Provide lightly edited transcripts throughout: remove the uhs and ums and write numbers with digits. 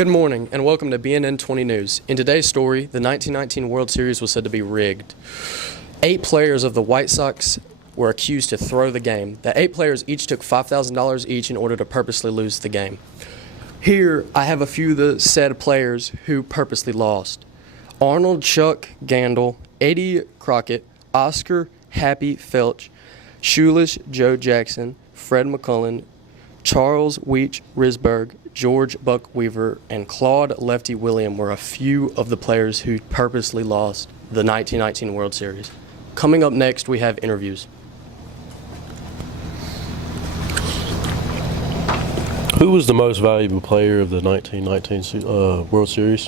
Good morning and welcome to BNN 20 News. In today's story, the 1919 World Series was said to be rigged. 8 players of the White Sox were accused to throw the game. The 8 players each took $5,000 each in order to purposely lose the game. Here, I have a few of the said players who purposely lost. Arnold Chuck Gandil, Eddie Crockett, Oscar Happy Felch, Shoeless Joe Jackson, Fred McCullen, Charles Weech Risberg, George Buck Weaver, and Claude Lefty William were a few of the players who purposely lost the 1919 World Series. Coming up next, we have interviews. Who was the most valuable player of the 1919 World Series?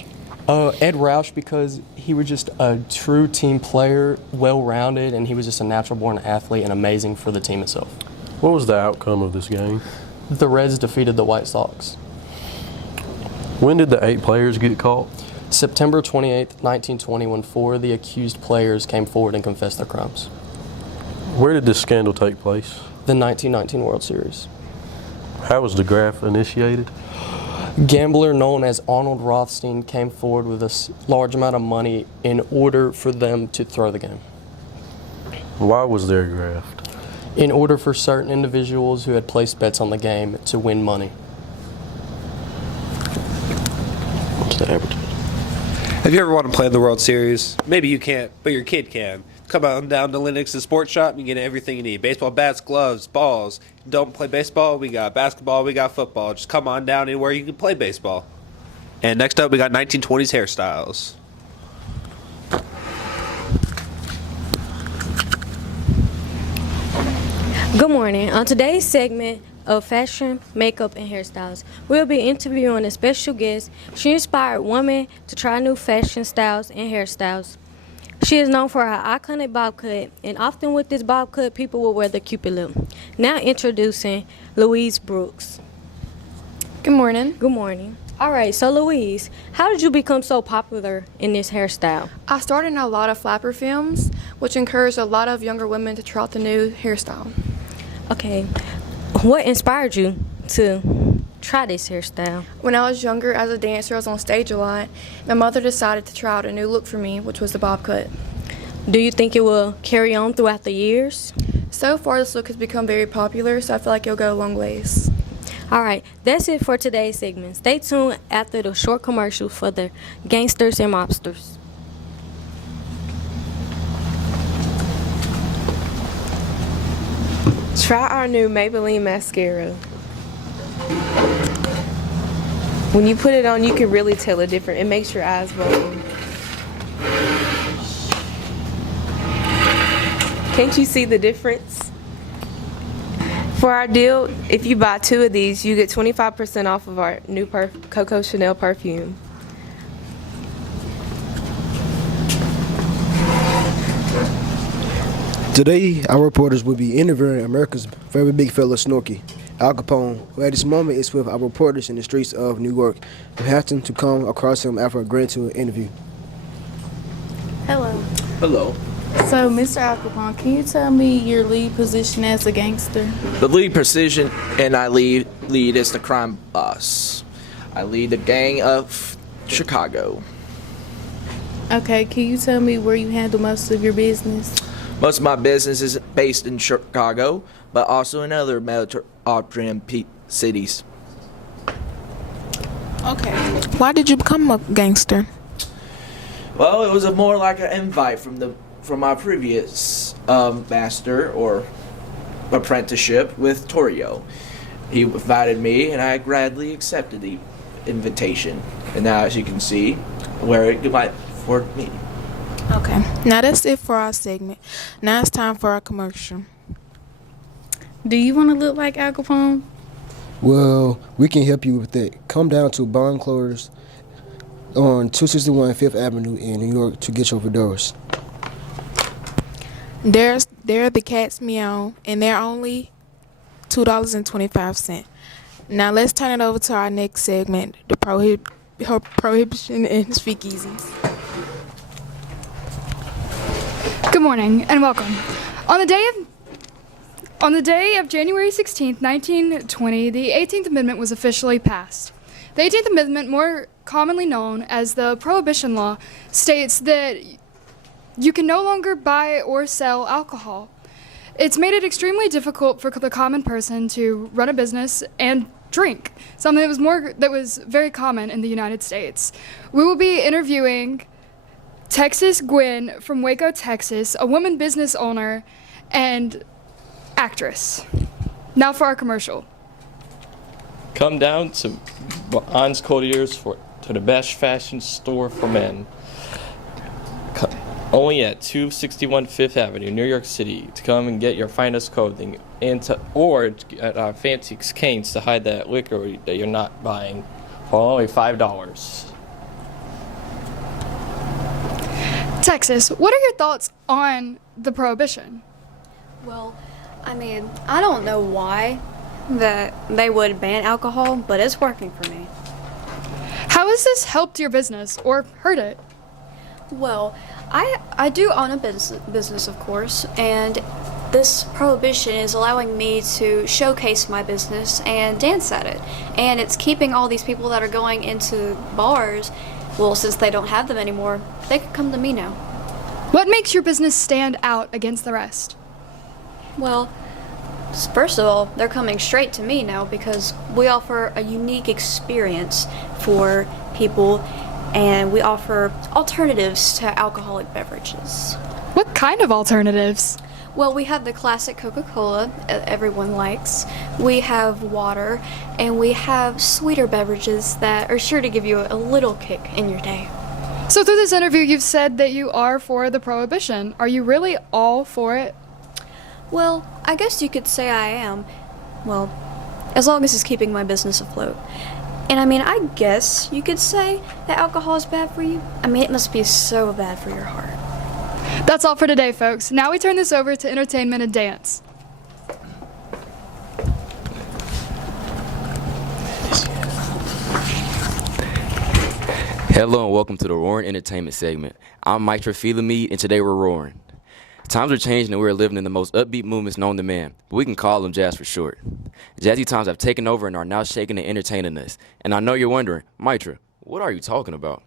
Ed Roush, because he was just a true team player, well-rounded, and he was just a natural-born athlete and amazing for the team itself. What was the outcome of this game? The Reds defeated the White Sox. When did the 8 players get caught? September 28, 1920, when 4 of the accused players came forward and confessed their crimes. Where did this scandal take place? The 1919 World Series. How was the graft initiated? Gambler known as Arnold Rothstein came forward with a large amount of money in order for them to throw the game. Why was there a graft? In order for certain individuals who had placed bets on the game to win money. What's the advertisement? Have you ever wanted to play in the World Series? Maybe you can't, but your kid can. Come on down to Lennox's Sports Shop and you get everything you need. Baseball bats, gloves, balls. Don't play baseball, we got basketball, we got football. Just come on down anywhere you can play baseball. And next up, we got 1920s hairstyles. Good morning. On today's segment of fashion, makeup, and hairstyles, we'll be interviewing a special guest. She inspired women to try new fashion styles and hairstyles. She is known for her iconic bob cut, and often with this bob cut, people will wear the Cupid lip. Now introducing Louise Brooks. Good morning. Good morning. All right, so Louise, how did you become so popular in this hairstyle? I started in a lot of flapper films, which encouraged a lot of younger women to try out the new hairstyle. Okay, what inspired you to try this hairstyle? When I was younger, as a dancer, I was on stage a lot. My mother decided to try out a new look for me, which was the bob cut. Do you think it will carry on throughout the years? So far, this look has become very popular, so I feel like it'll go a long ways. All right, that's it for today's segment. Stay tuned after the short commercial for the gangsters and mobsters. Try our new Maybelline mascara. When you put it on, you can really tell a difference. It makes your eyes roll. Can't you see the difference? For our deal, if you buy 2 of these, you get 25% off of our new Coco Chanel perfume. Today, our reporters will be interviewing America's very big fella, Snorky, Al Capone, who at this moment is with our reporters in the streets of New York, who happened to come across him after agreeing to an interview. Hello. Hello. So, Mr. Al Capone, can you tell me your lead position as a gangster? The lead position and I lead as the crime boss. I lead the gang of Chicago. Okay, can you tell me where you handle most of your business? Most of my business is based in Chicago, but also in other metropolitan cities. Okay. Why did you become a gangster? Well, it was more like an invite from my previous master or apprenticeship with Torrio. He invited me, and I gladly accepted the invitation. And now, as you can see, where it might for me. Okay. Now that's it for our segment. Now it's time for our commercial. Do you want to look like Al Capone? Well, we can help you with that. Come down to Bond Clothes on 261 Fifth Avenue in New York to get your fedoras. There the cats meow, and they're only $2.25. Now let's turn it over to our next segment, the prohibition and speakeasies. Good morning and welcome. On the day of January 16th, 1920, the 18th Amendment was officially passed. The 18th Amendment, more commonly known as the Prohibition Law, states that you can no longer buy or sell alcohol. It's made it extremely difficult for the common person to run a business and drink, something that was very common in the United States. We will be interviewing Texas Gwen from Waco, Texas, a woman business owner and actress. Now for our commercial. Come down to Hans Colliers to the best fashion store for men. Only at 261 Fifth Avenue, New York City, to come and get your finest clothing, or at our fancy canes to hide that liquor that you're not buying for only $5. Texas, what are your thoughts on the prohibition? Well, I mean, I don't know why that they would ban alcohol, but it's working for me. How has this helped your business or hurt it? Well, I do own a business, of course, and this prohibition is allowing me to showcase my business and dance at it. And it's keeping all these people that are going into bars, well, since they don't have them anymore, they can come to me now. What makes your business stand out against the rest? Well, first of all, they're coming straight to me now because we offer a unique experience for people, and we offer alternatives to alcoholic beverages. What kind of alternatives? Well, we have the classic Coca-Cola everyone likes. We have water, and we have sweeter beverages that are sure to give you a little kick in your day. So through this interview, you've said that you are for the prohibition. Are you really all for it? Well, I guess you could say I am. Well, as long as it's keeping my business afloat. And I mean, I guess you could say that alcohol is bad for you. I mean, it must be so bad for your heart. That's all for today, folks. Now we turn this over to entertainment and dance. Hello and welcome to the Roaring Entertainment segment. I'm Mike Trefilamid, and today we're roaring. Times are changing and we're living in the most upbeat movements known to man, but we can call them jazz for short. Jazzy times have taken over and are now shaking and entertaining us. And I know you're wondering, Mitra, what are you talking about?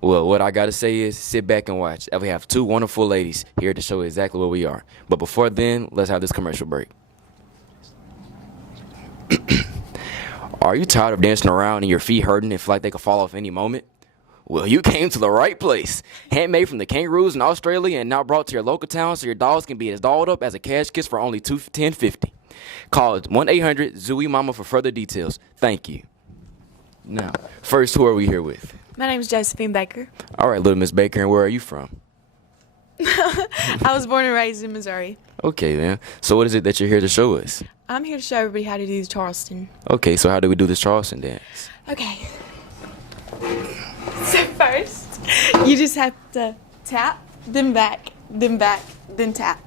Well, what I gotta say is sit back and watch, as we have two wonderful ladies here to show exactly what we are. But before then, let's have this commercial break. Are you tired of dancing around and your feet hurting and feel like they could fall off any moment? Well, you came to the right place. Handmade from the kangaroos in Australia and now brought to your local town so your dogs can be as dolled up as a cash kiss for only $10.50. Call 1-800-ZOOey-MAMA for further details. Thank you. Now, first, who are we here with? My name is Josephine Baker. All right, little Miss Baker, and where are you from? I was born and raised in Missouri. Okay, then. So what is it that you're here to show us? I'm here to show everybody how to do Charleston. Okay, so how do we do this Charleston dance? Okay. So first, you just have to tap, then back, then tap.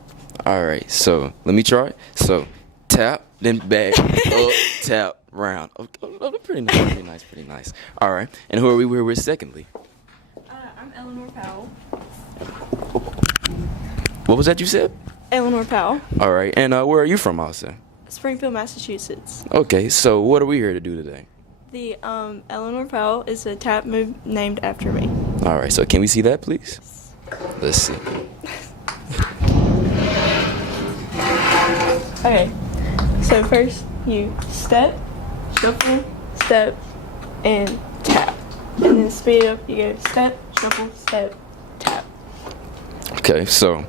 All right, so let me try it. So tap, then back, up, tap, round. Oh, pretty nice. All right, and who are we here with secondly? I'm Eleanor Powell. What was that you said? Eleanor Powell. All right, and where are you from also? Springfield, Massachusetts. Okay, so what are we here to do today? The Eleanor Powell is a tap move named after me. All right, so can we see that, please? Let's see. Okay, so first you step, shuffle, step, and tap. And then speed up, you go step, shuffle, step, tap. Okay, so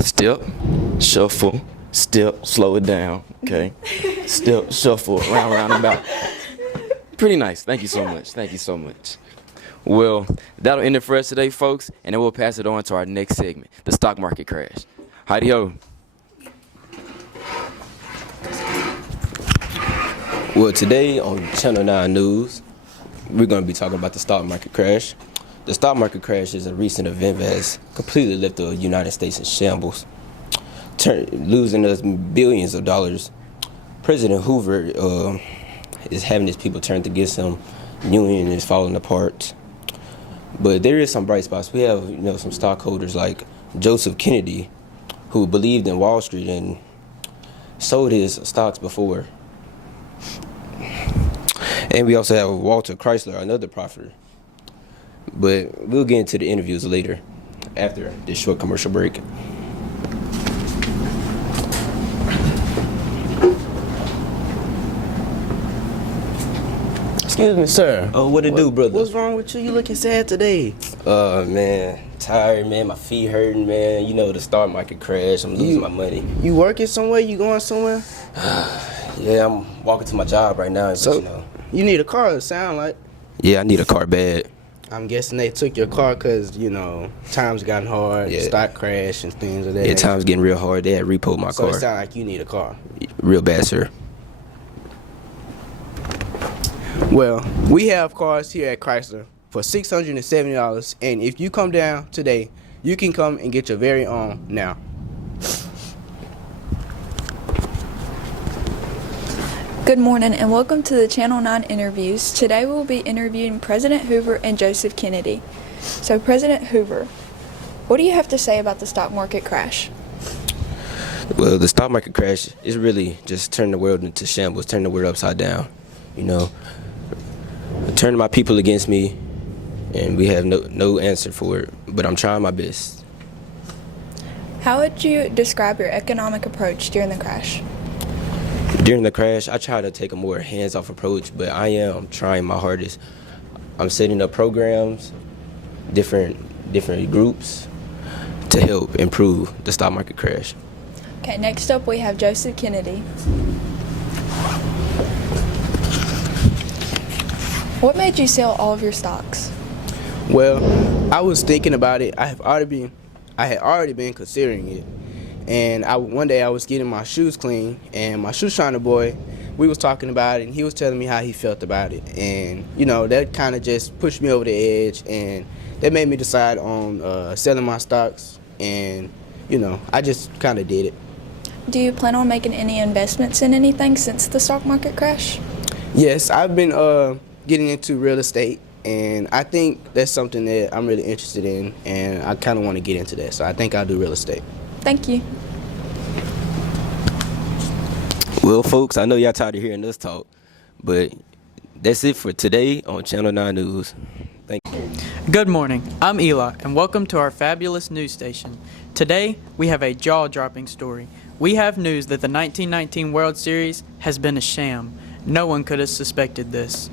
step, shuffle, step, slow it down. Okay, step, shuffle, round, about. Pretty nice. Thank you so much. Well, that'll end it for us today, folks, and then we'll pass it on to our next segment, the stock market crash. Heidi-ho. Well, today on Channel 9 News, we're going to be talking about the stock market crash. The stock market crash is a recent event that has completely left the United States in shambles, losing us billions of dollars. President Hoover is having his people turned against him. Union is falling apart. But there is some bright spots. We have, some stockholders like Joseph Kennedy, who believed in Wall Street and sold his stocks before. And we also have Walter Chrysler, another profiter. But we'll get into the interviews later after this short commercial break. Excuse me, sir. Oh, what it do, brother? What's wrong with you? You looking sad today. Man, tired, man. My feet hurting, man. You know, the stock market crash. I'm losing my money. You working somewhere? You going somewhere? Yeah, I'm walking to my job right now. So, but, you know. You need a car, it sound like. Yeah, I need a car bad. I'm guessing they took your car because, you know, times gotten hard, stock crash and things of that. Yeah, times getting real hard. They had repoed my so car. So it sound like you need a car. Real bad, sir. Well, we have cars here at Chrysler for $670, and if you come down today, you can come and get your very own now. Good morning and welcome to the Channel 9 interviews. Today we'll be interviewing President Hoover and Joseph Kennedy. So President Hoover, what do you have to say about the stock market crash? Well, the stock market crash is really just turning the world into shambles, turning the world upside down. You know, turning my people against me, and we have no answer for it, but I'm trying my best. How would you describe your economic approach during the crash? During the crash, I try to take a more hands-off approach, but I am trying my hardest. I'm setting up programs, different groups to help improve the stock market crash. Okay, next up we have Joseph Kennedy. What made you sell all of your stocks? Well, I was thinking about it. I had already been considering it. And one day I was getting my shoes clean, and my shoe shiner boy, we was talking about it, and he was telling me how he felt about it. And, you know, that kind of just pushed me over the edge, and that made me decide on selling my stocks. And, you know, I just kind of did it. Do you plan on making any investments in anything since the stock market crash? Yes, I've been getting into real estate, and I think that's something that I'm really interested in, and I kind of want to get into that. So I think I'll do real estate. Thank you. Well, folks, I know y'all tired of hearing us talk, but that's it for today on Channel 9 News. Thank you. Good morning. I'm Eli, and welcome to our fabulous news station. Today, we have a jaw-dropping story. We have news that the 1919 World Series has been a sham. No one could have suspected this.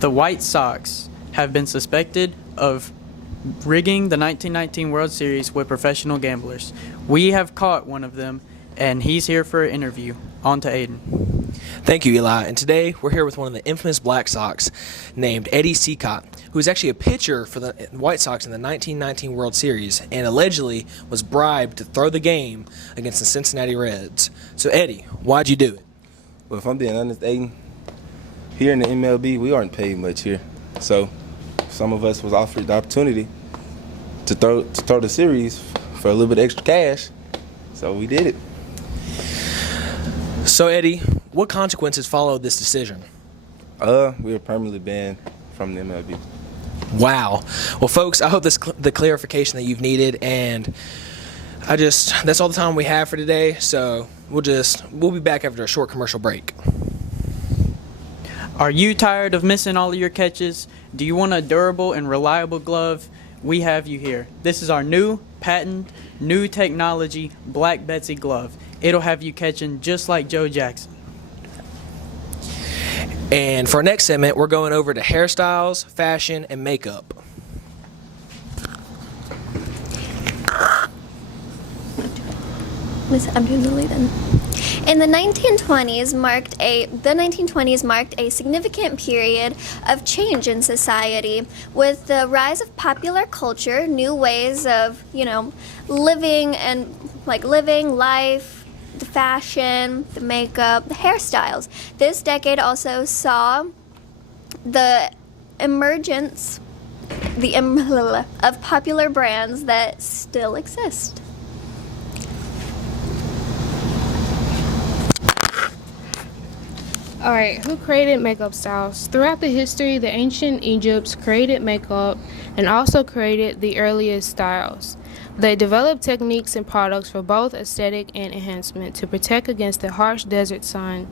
The White Sox have been suspected of rigging the 1919 World Series with professional gamblers. We have caught one of them, and he's here for an interview. On to Aiden. Thank you, Eli. And today we're here with one of the infamous Black Sox named Eddie Seacott, who was actually a pitcher for the White Sox in the 1919 World Series and allegedly was bribed to throw the game against the Cincinnati Reds. So, Eddie, why'd you do it? Well, if I'm being honest, Aiden, here in the MLB, we aren't paid much here. So some of us was offered the opportunity to throw the series for a little bit of extra cash, so we did it. So, Eddie, what consequences followed this decision? We were permanently banned from the MLB. Wow. Well, folks, I hope the clarification that you've needed, and that's all the time we have for today, so we'll be back after a short commercial break. Are you tired of missing all of your catches? Do you want a durable and reliable glove? We have you here. This is our new patent, new technology Black Betsy glove. It'll have you catching just like Joe Jackson. And for our next segment, we're going over to hairstyles, fashion, and makeup. I'm doing the lead-in. In the 1920s marked a significant period of change in society with the rise of popular culture, new ways of, living life, the fashion, the makeup, the hairstyles. This decade also saw the emergence of popular brands that still exist. Alright, who created makeup styles? Throughout the history, the ancient Egypts created makeup and also created the earliest styles. They developed techniques and products for both aesthetic and enhancement to protect against the harsh desert sun.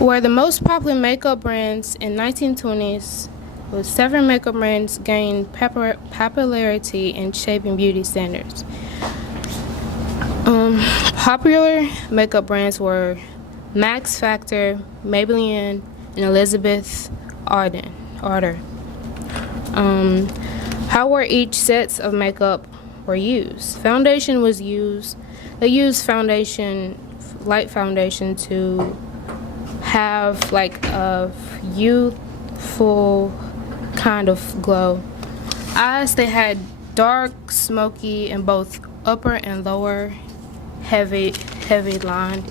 Were the most popular makeup brands in 1920s, with several makeup brands gained popularity in shaping beauty standards. Popular makeup brands were Max Factor, Maybelline, and Elizabeth Arden. How were each sets of makeup were used? Foundation was used. They used foundation, light foundation, to have like a youthful kind of glow. Eyes, they had dark, smoky, in both upper and lower, heavy line.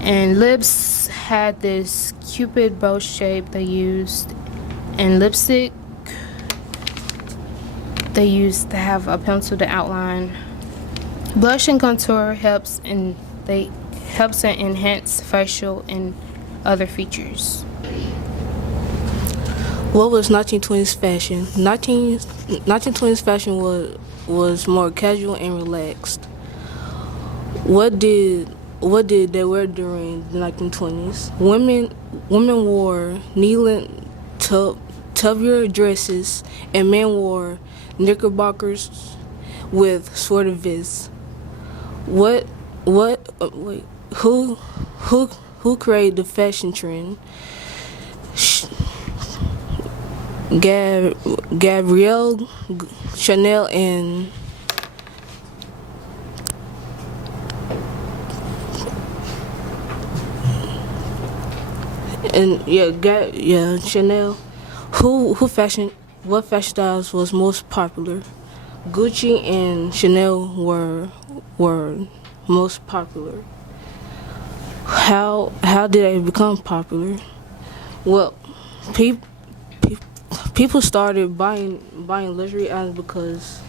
And lips had this cupid bow shape they used. And lipstick, they used to have a pencil to outline. Blush and contour helps and enhance facial and other features. What was 1920s fashion? 1920s fashion was more casual and relaxed. What did they wear during the 1920s? Women wore knee-length tubular dresses, and men wore knickerbockers with sweater vests. Who created the fashion trend? Gabrielle Chanel and Chanel. What fashion styles was most popular? Gucci and Chanel were most popular. How did they become popular? Well, people started buying luxury items because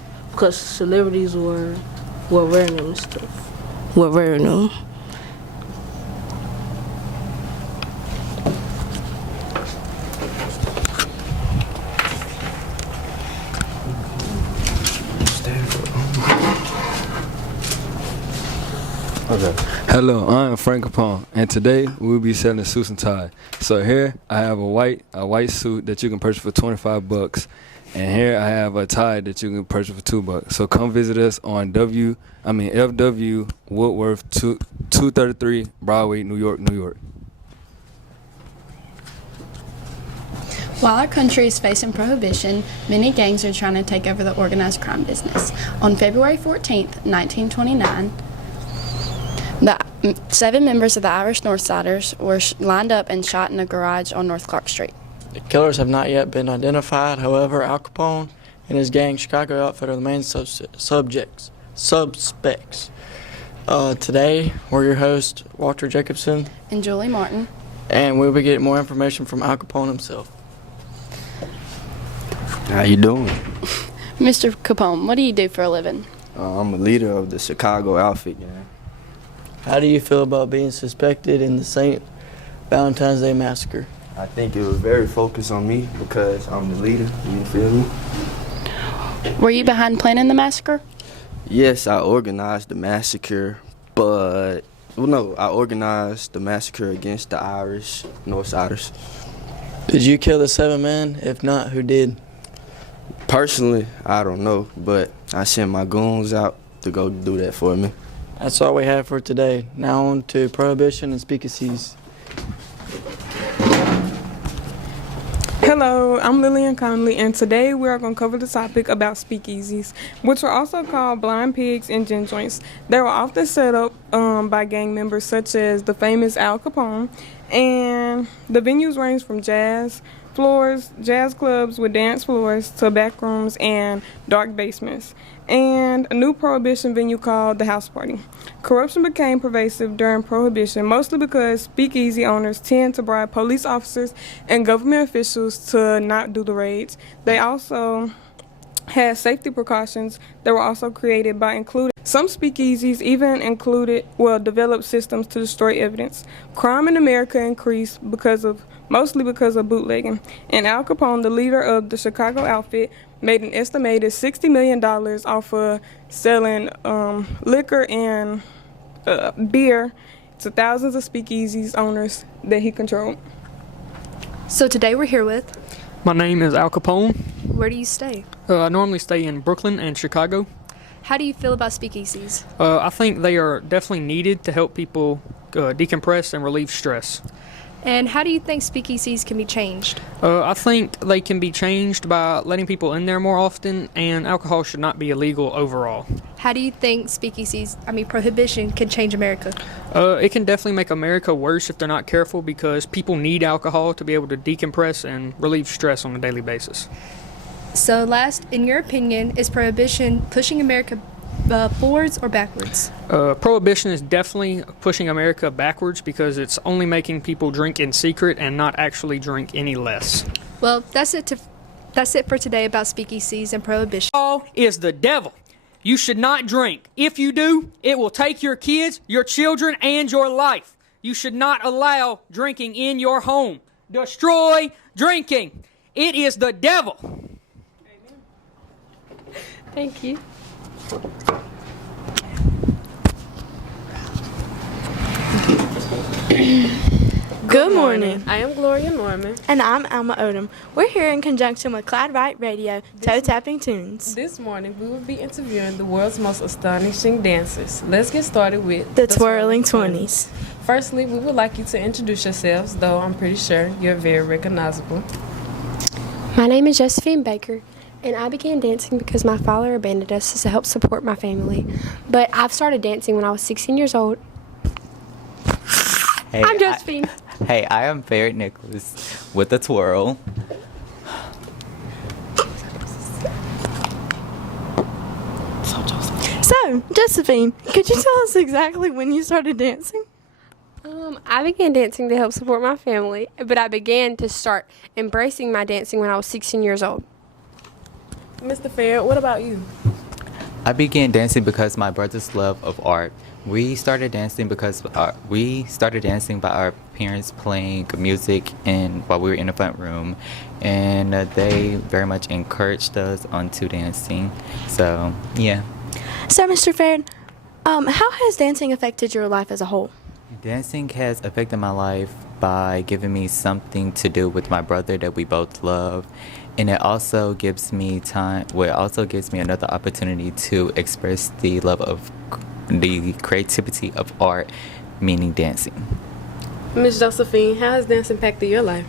celebrities were wearing them and stuff. Were wearing them. Okay. Hello, I'm Frank Capone, and today we'll be selling suits and ties. So here I have a white suit that you can purchase for $25, and here I have a tie that you can purchase for $2. So come visit us on FW Woodworth 233 Broadway, New York, New York. While our country is facing prohibition, many gangs are trying to take over the organized crime business. On February 14th, 1929, the 7 members of the Irish Northsiders were lined up and shot in a garage on North Clark Street. The killers have not yet been identified. However, Al Capone and his gang, Chicago Outfit, are the main suspects. Today, we're your hosts, Walter Jacobson and Julie Martin, and we'll be getting more information from Al Capone himself. How you doing? Mr. Capone, what do you do for a living? I'm a leader of the Chicago Outfit gang. How do you feel about being suspected in the St. Valentine's Day massacre? I think it was very focused on me because I'm the leader, you feel me? Were you behind planning the massacre? Yes, I organized the massacre, I organized the massacre against the Irish Northsiders. Did you kill the 7 men? If not, who did? Personally, I don't know, but I sent my goons out to go do that for me. That's all we have for today. Now on to Prohibition and Speakeasies. Hello, I'm Lillian Conley, and today we are going to cover the topic about speakeasies, which are also called blind pigs and gin joints. They were often set up by gang members such as the famous Al Capone, and the venues range from jazz clubs with dance floors to back rooms and dark basements, and a new prohibition venue called the House Party. Corruption became pervasive during Prohibition, mostly because speakeasy owners tend to bribe police officers and government officials to not do the raids. They also had safety precautions that were also created by including some speakeasies developed systems to destroy evidence. Crime in America increased mostly because of bootlegging. And Al Capone, the leader of the Chicago Outfit, made an estimated $60 million off of selling liquor and beer to thousands of speakeasies owners that he controlled. So today we're here with. My name is Al Capone. Where do you stay? I normally stay in Brooklyn and Chicago. How do you feel about speakeasies? I think they are definitely needed to help people decompress and relieve stress. And how do you think speakeasies can be changed? I think they can be changed by letting people in there more often, and alcohol should not be illegal overall. How do you think prohibition can change America? It can definitely make America worse if they're not careful, because people need alcohol to be able to decompress and relieve stress on a daily basis. So last, in your opinion, is prohibition pushing America forwards or backwards? Prohibition is definitely pushing America backwards because it's only making people drink in secret and not actually drink any less. Well, that's it for today about speakeasies and prohibition. Alcohol is the devil. You should not drink. If you do, it will take your kids, your children, and your life. You should not allow drinking in your home. Destroy drinking. It is the devil. Thank you. Good morning. I am Gloria Norman. And I'm Alma Odom. We're here in conjunction with Clyde Wright Radio, Toe Tapping Tunes. This morning we will be interviewing the world's most astonishing dancers. Let's get started with the Twirling 20s. Firstly, we would like you to introduce yourselves, though I'm pretty sure you're very recognizable. My name is Josephine Baker, and I began dancing because my father abandoned us to help support my family. But I've started dancing when I was 16 years old. Hey, I'm Josephine. Hey, I am Barrett Nicholas with the Twirl. So, Josephine, could you tell us exactly when you started dancing? I began dancing to help support my family, but I began to start embracing my dancing when I was 16 years old. Mr. Fair, what about you? I began dancing because my brother's love of art. We started dancing by our parents playing music while we were in the front room, and they very much encouraged us onto dancing. So, yeah. So, Mr. Fair, how has dancing affected your life as a whole? Dancing has affected my life by giving me something to do with my brother that we both love. And it also gives me another opportunity to express the love of the creativity of art, meaning dancing. Ms. Josephine, how has dance impacted your life?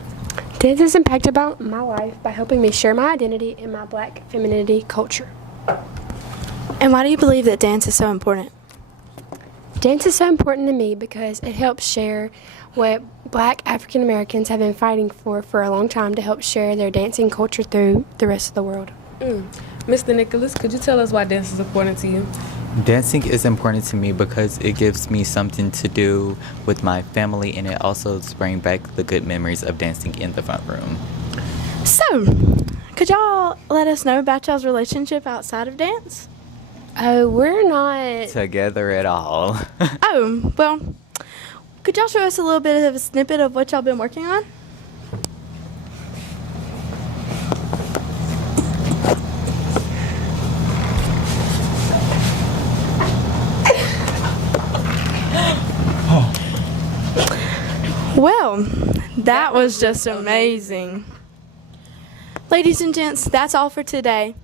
Dance has impacted my life by helping me share my identity and my Black femininity culture. And why do you believe that dance is so important? Dance is so important to me because it helps share what Black African Americans have been fighting for a long time, to help share their dancing culture through the rest of the world. Mr. Nicholas, could you tell us why dance is important to you? Dancing is important to me because it gives me something to do with my family, and it also brings back the good memories of dancing in the front room. So, could y'all let us know about y'all's relationship outside of dance? Oh, we're not together at all. Oh, well, could y'all show us a little bit of a snippet of what y'all been working on? Well, that was just amazing. Ladies and gents, that's all for today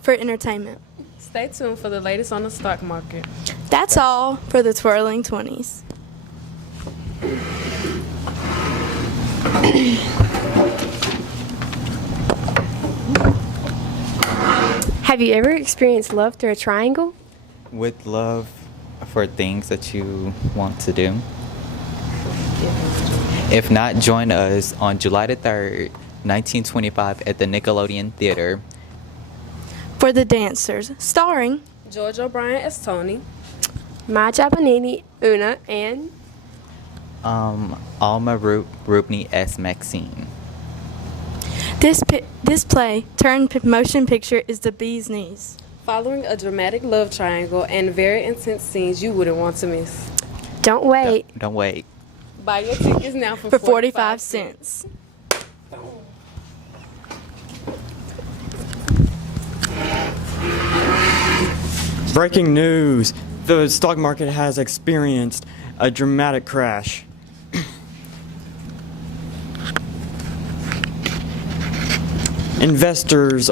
for entertainment. Stay tuned for the latest on the stock market. That's all for the Twirling 20s. Have you ever experienced love through a triangle? With love for things that you want to do. If not, join us on July the 3rd, 1925 at the Nickelodeon Theater for The Dancers, starring George O'Brien as Tony, Mai Japanini, Una, and Alma Rubney as Maxine. This play turned motion picture is the bee's knees. Following a dramatic love triangle and very intense scenes you wouldn't want to miss. Don't wait. Don't wait. Buy your tickets now for 45 cents. Breaking news. The stock market has experienced a dramatic crash. Investors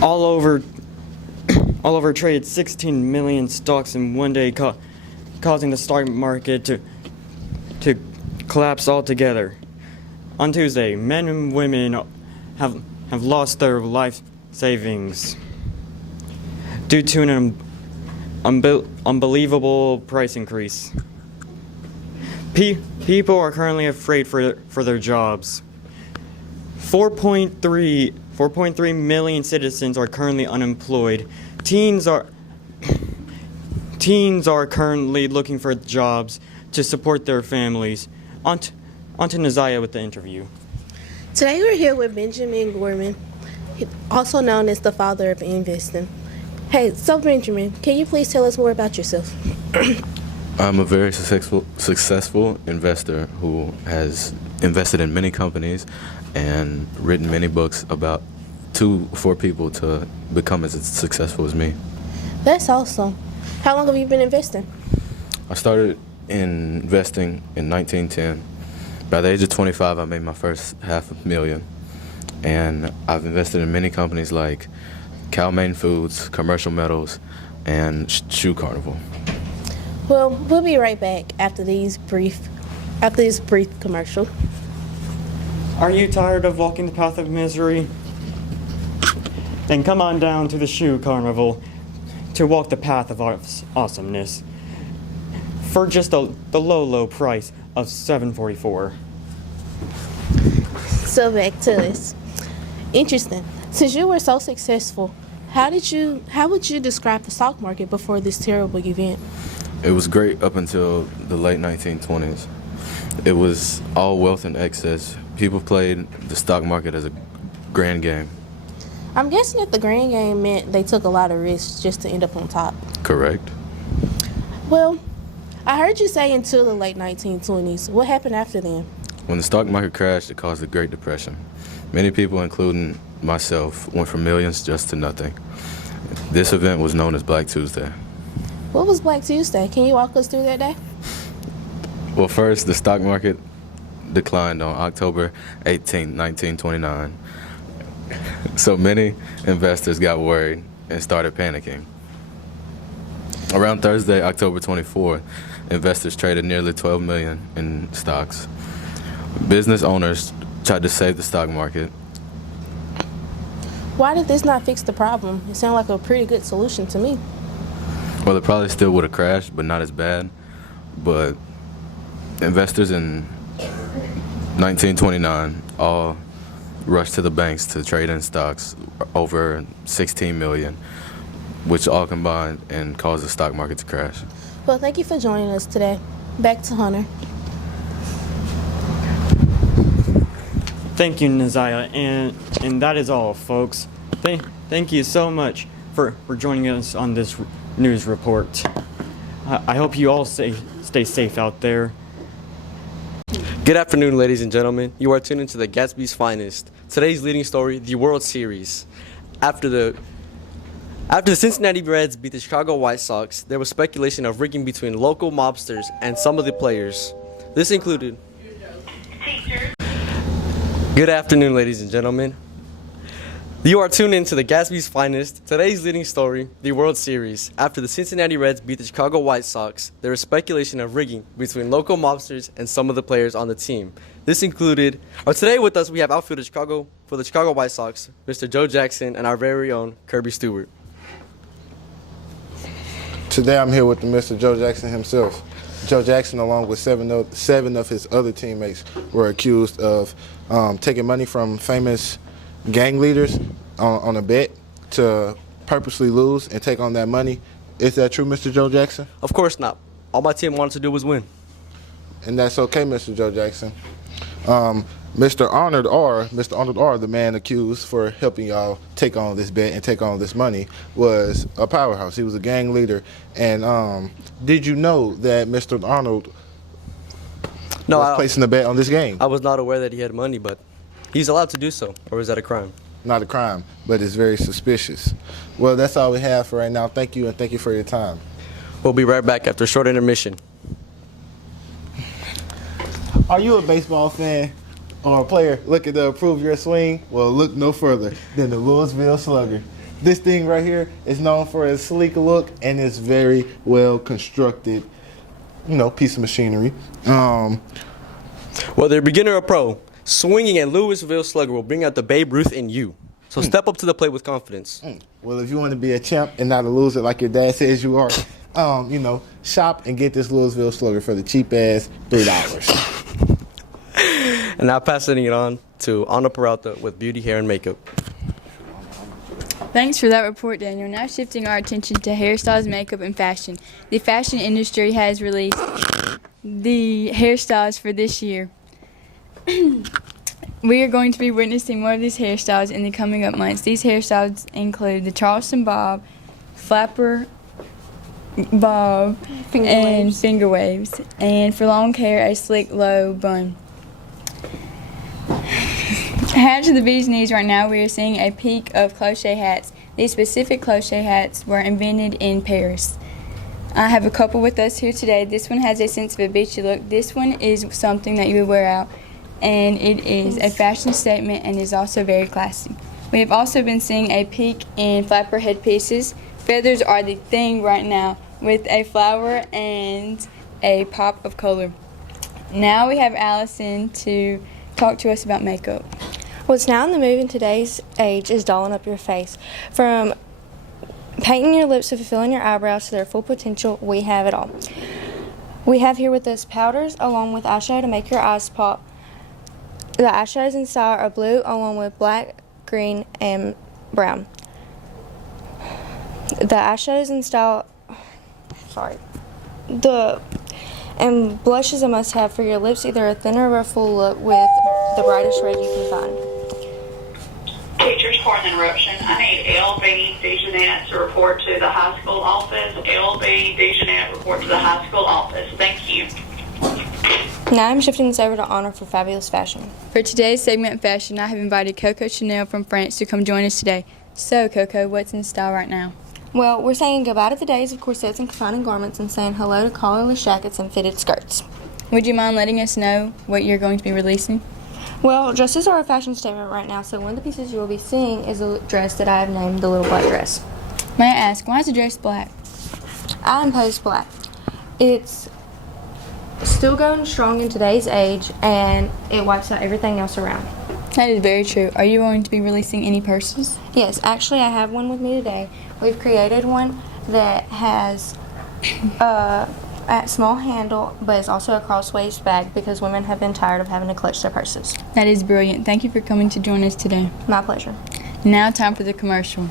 all over traded 16 million stocks in one day, causing the stock market to collapse altogether. On Tuesday, men and women have lost their life savings due to an unbelievable price increase. People are currently afraid for their jobs. 4.3 million citizens are currently unemployed. Teens are currently looking for jobs to support their families. On to Naziah with the interview. Today we're here with Benjamin Gorman, also known as the father of investing. Hey, so Benjamin, can you please tell us more about yourself? I'm a very successful investor who has invested in many companies and written many books about 2-4 people to become as successful as me. That's awesome. How long have you been investing? I started investing in 1910. By the age of 25, I made my first $500,000. And I've invested in many companies like Cal-Maine Foods, Commercial Metals, and Shoe Carnival. Well, we'll be right back after this brief commercial. Are you tired of walking the path of misery? Then come on down to the Shoe Carnival to walk the path of awesomeness for just the low price of $7.44. So back to this. Interesting. Since you were so successful, how would you describe the stock market before this terrible event? It was great up until the late 1920s. It was all wealth in excess. People played the stock market as a grand game. I'm guessing that the grand game meant they took a lot of risks just to end up on top. Correct. Well, I heard you say until the late 1920s. What happened after then? When the stock market crashed, it caused the Great Depression. Many people, including myself, went from millions just to nothing. This event was known as Black Tuesday. What was Black Tuesday? Can you walk us through that day? Well, first, the stock market declined on October 18, 1929. So many investors got worried and started panicking. Around Thursday, October 24th, investors traded nearly 12 million in stocks. Business owners tried to save the stock market. Why did this not fix the problem? It sounded like a pretty good solution to me. Well, it probably still would have crashed, but not as bad. But investors in 1929 all rushed to the banks to trade in stocks, over 16 million, which all combined and caused the stock market to crash. Well, thank you for joining us today. Back to Hunter. Thank you, Naziah, and that is all, folks. Thank you so much for joining us on this news report. I hope you all stay safe out there. Good afternoon, ladies and gentlemen. You are tuned into the Gatsby's Finest. Today's leading story, the World Series. After the Cincinnati Reds beat the Chicago White Sox, there was speculation of rigging between local mobsters and some of the players. This included... Good afternoon, ladies and gentlemen. You are tuned into the Gatsby's Finest. Today's leading story, the World Series. After the Cincinnati Reds beat the Chicago White Sox, there was speculation of rigging between local mobsters and some of the players on the team. This included... today with us, we have outfielder for the Chicago White Sox, Mr. Joe Jackson, and our very own Kirby Stewart. Today I'm here with Mr. Joe Jackson himself. Joe Jackson, along with seven of his other teammates, were accused of taking money from famous gang leaders on a bet to purposely lose and take on that money. Is that true, Mr. Joe Jackson? Of course not. All my team wanted to do was win. And that's okay, Mr. Joe Jackson. Mr. Arnold R., the man accused for helping y'all take on this bet and take on this money, was a powerhouse. He was a gang leader. And did you know that Mr. Arnold was placing a bet on this game. I was not aware that he had money, but he's allowed to do so, or is that a crime? Not a crime, but it's very suspicious. Well, that's all we have for right now. Thank you, and thank you for your time. We'll be right back after a short intermission. Are you a baseball fan or a player looking to improve your swing? Well, look no further than the Louisville Slugger. This thing right here is known for its sleek look and its very well constructed, piece of machinery. Whether you're beginner or pro, swinging a Louisville Slugger will bring out the Babe Ruth in you. So step up to the plate with confidence. Well, if you want to be a champ and not a loser like your dad says you are, shop and get this Louisville Slugger for the cheap ass $3. And now passing it on to Ana Peralta with Beauty, Hair, and Makeup. Thanks for that report, Daniel. Now shifting our attention to hairstyles, makeup, and fashion. The fashion industry has released the hairstyles for this year. We are going to be witnessing more of these hairstyles in the coming up months. These hairstyles include the Charleston Bob, Flapper Bob, and finger waves. And for long hair, a slick low bun. Hat to the bee's knees right now, we are seeing a peak of cloche hats. These specific cloche hats were invented in Paris. I have a couple with us here today. This one has a sense of a beachy look. This one is something that you would wear out, and it is a fashion statement and is also very classy. We have also been seeing a peak in flapper headpieces. Feathers are the thing right now, with a flower and a pop of color. Now we have Allison to talk to us about makeup. What's now in the move in today's age is dolling up your face. From painting your lips to fulfilling your eyebrows to their full potential, we have it all. We have here with us powders along with eyeshadow to make your eyes pop. The eyeshadows in style are blue along with black, green, and brown. The eyeshadows in style, and blush is a must-have for your lips, either a thinner or a full look with the brightest red you can find. Teachers, pardon the interruption. I need LB DeJeanette to report to the high school office. LB DeJeanette, report to the high school office. Thank you. Now I'm shifting this over to Honor for fabulous fashion. For today's segment of fashion, I have invited Coco Chanel from France to come join us today. So, Coco, what's in style right now? Well, we're saying goodbye to the days of corsets and confining garments and saying hello to collarless jackets and fitted skirts. Would you mind letting us know what you're going to be releasing? Well, dresses are a fashion statement right now, so one of the pieces you will be seeing is a dress that I have named the Little Black Dress. May I ask, why is the dress black? I imposed black. It's still going strong in today's age, and it wipes out everything else around. That is very true. Are you going to be releasing any purses? Yes, actually I have one with me today. We've created one that has a small handle, but it's also a cross-waist bag because women have been tired of having to clutch their purses. That is brilliant. Thank you for coming to join us today. My pleasure. Now time for the commercial.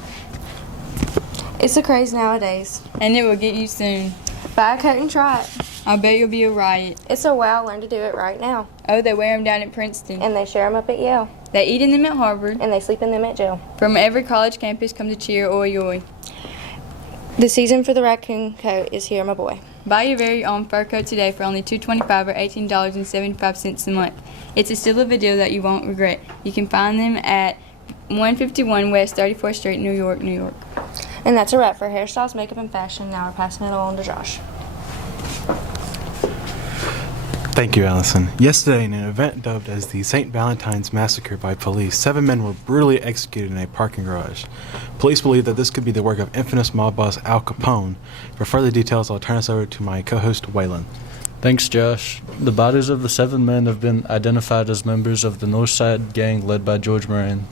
It's a craze nowadays. And it will get you soon. Buy a coat and try it. I bet you'll be a riot. It's a wow, learn to do it right now. Oh, they wear them down at Princeton. And they share them up at Yale. They eat in them at Harvard. And they sleep in them at jail. From every college campus come to cheer, oi, oi. The season for the raccoon coat is here, my boy. Buy your very own fur coat today for only $2.25 or $18.75 a month. It's a still of a deal that you won't regret. You can find them at 151 West 34th Street, New York, New York. And that's a wrap for hairstyles, makeup, and fashion. Now we're passing it on to Josh. Thank you, Allison. Yesterday, in an event dubbed as the St. Valentine's Massacre by police, 7 men were brutally executed in a parking garage. Police believe that this could be the work of infamous mob boss Al Capone. For further details, I'll turn this over to my co-host, Waylon. Thanks, Josh. The bodies of the 7 men have been identified as members of the Northside gang led by George Moran.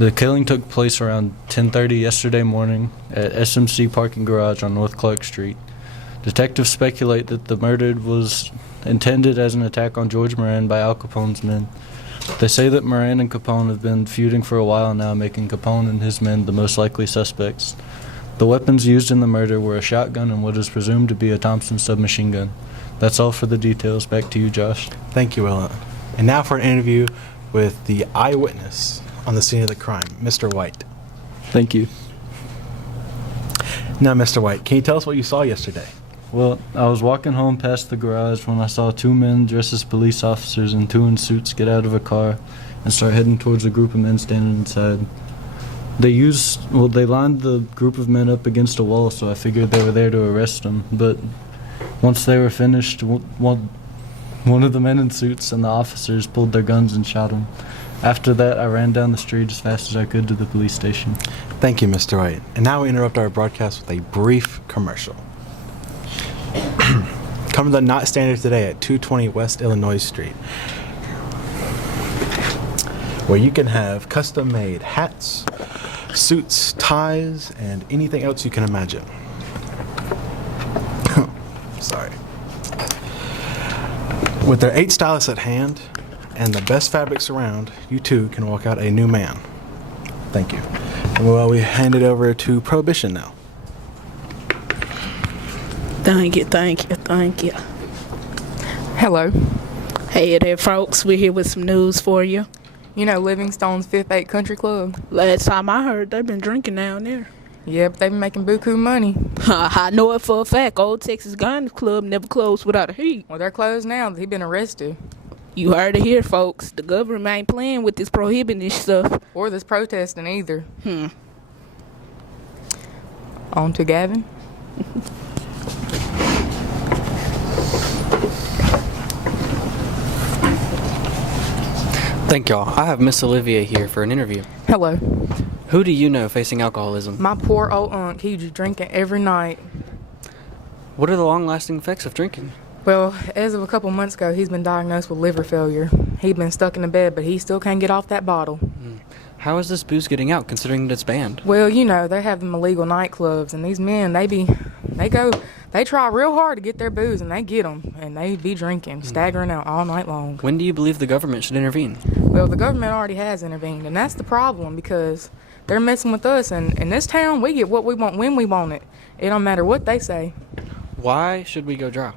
The killing took place around 10:30 yesterday morning at SMC parking garage on North Clark Street. Detectives speculate that the murder was intended as an attack on George Moran by Al Capone's men. They say that Moran and Capone have been feuding for a while now, making Capone and his men the most likely suspects. The weapons used in the murder were a shotgun and what is presumed to be a Thompson submachine gun. That's all for the details. Back to you, Josh. Thank you, Willa. And now for an interview with the eyewitness on the scene of the crime, Mr. White. Thank you. Now, Mr. White, can you tell us what you saw yesterday? Well, I was walking home past the garage when I saw two men dressed as police officers and two in suits get out of a car and start heading towards a group of men standing inside. They lined the group of men up against a wall, so I figured they were there to arrest them. But once they were finished, one of the men in suits and the officers pulled their guns and shot him. After that, I ran down the street as fast as I could to the police station. Thank you, Mr. White. And now we interrupt our broadcast with a brief commercial. Come to the Not Standard today at 220 West Illinois Street, where you can have custom-made hats, suits, ties, and anything else you can imagine. Sorry. With their 8 stylists at hand and the best fabrics around, you too can walk out a new man. Thank you. And we hand it over to Prohibition now. Thank you. Hello. Hey there, folks. We're here with some news for you. You know Livingstone's 5th 8 Country Club? Last time I heard, they've been drinking down there. Yeah, but they've been making buku money. I know it for a fact. Old Texas Gun Club never closed without a heat. Well, they're closed now. They've been arrested. You heard it here, folks. The government ain't playing with this prohibiting this stuff. Or this protesting either. On to Gavin. Thank y'all. I have Miss Olivia here for an interview. Hello. Who do you know facing alcoholism? My poor old uncle. He's drinking every night. What are the long-lasting effects of drinking? Well, as of a couple months ago, he's been diagnosed with liver failure. He's been stuck in the bed, but he still can't get off that bottle. How is this booze getting out, considering that it's banned? Well, you know, they have them illegal nightclubs, and these men, they try real hard to get their booze, and they get them, and they be drinking, staggering out all night long. When do you believe the government should intervene? Well, the government already has intervened, and that's the problem, because they're messing with us, and in this town, we get what we want when we want it. It don't matter what they say. Why should we go dry?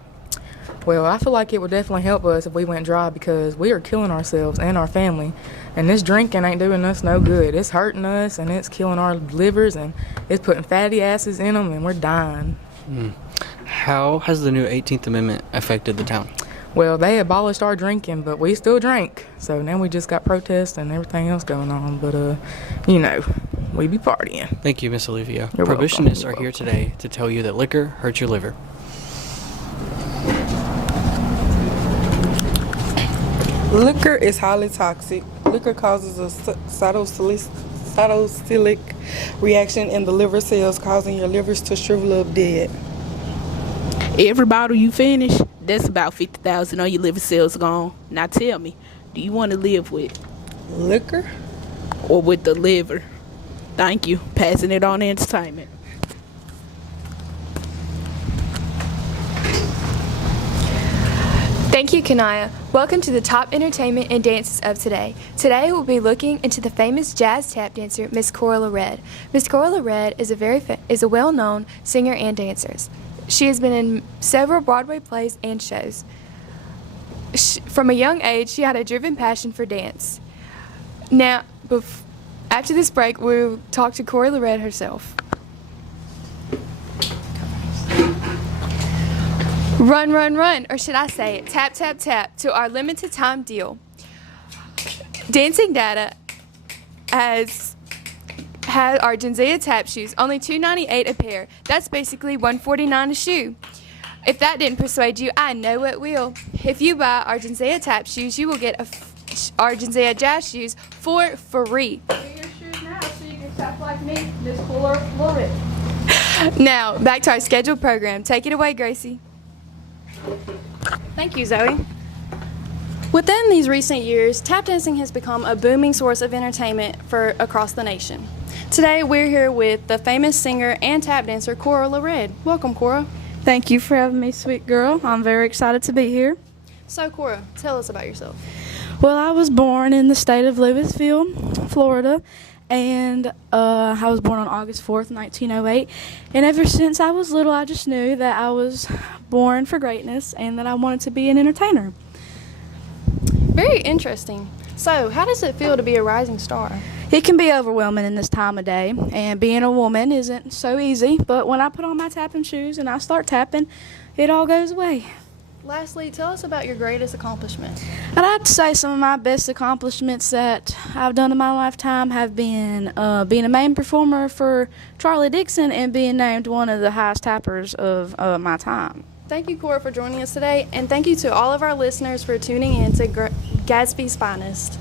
Well, I feel like it would definitely help us if we went dry, because we are killing ourselves and our family. And this drinking ain't doing us no good. It's hurting us, and it's killing our livers, and it's putting fatty asses in them, and we're dying. How has the new 18th Amendment affected the town? Well, they abolished our drinking, but we still drink. So now we just got protests and everything else going on. But, you know, we be partying. Thank you, Miss Olivia. You're Prohibitionists welcome. are here today to tell you that liquor hurts your liver. Liquor is highly toxic. Liquor causes a cytosolic reaction in the liver cells, causing your livers to shrivel up dead. Every bottle you finish, that's about 50,000 of your liver cells gone. Now tell me, do you want to live with liquor or with the liver? Thank you. Passing it on to entertainment. Thank you, Kanaya. Welcome to the top entertainment and dances of today. Today we'll be looking into the famous jazz tap dancer, Miss Cora Red. Miss Cora Red is a well-known singer and dancer. She has been in several Broadway plays and shows. From a young age, she had a driven passion for dance. Now, after this break, we'll talk to Cora Red herself. Run, run, run, or should I say tap, tap, tap to our limited time deal. Dancing Data has had our Genzea tap shoes, only $2.98 a pair. That's basically $1.49 a shoe. If that didn't persuade you, I know what will. If you buy our Genzea tap shoes, you will get our Genzea jazz shoes for free. Get your shoes now so you can tap like me, Miss Cora Red. Now, back to our scheduled program. Take it away, Gracie. Thank you, Zoe. Within these recent years, tap dancing has become a booming source of entertainment for across the nation. Today, we're here with the famous singer and tap dancer, Cora Red. Welcome, Cora. Thank you for having me, sweet girl. I'm very excited to be here. So, Cora, tell us about yourself. Well, I was born in the state of Lewisville, Florida, and I was born on August 4th, 1908. And ever since I was little, I just knew that I was born for greatness and that I wanted to be an entertainer. Very interesting. So, how does it feel to be a rising star? It can be overwhelming in this time of day, and being a woman isn't so easy, but when I put on my tapping shoes and I start tapping, it all goes away. Lastly, tell us about your greatest accomplishment. I'd like to say some of my best accomplishments that I've done in my lifetime have been being a main performer for Charlie Dixon and being named one of the highest tappers of my time. Thank you, Cora, for joining us today, and thank you to all of our listeners for tuning in to Gadsby's Finest.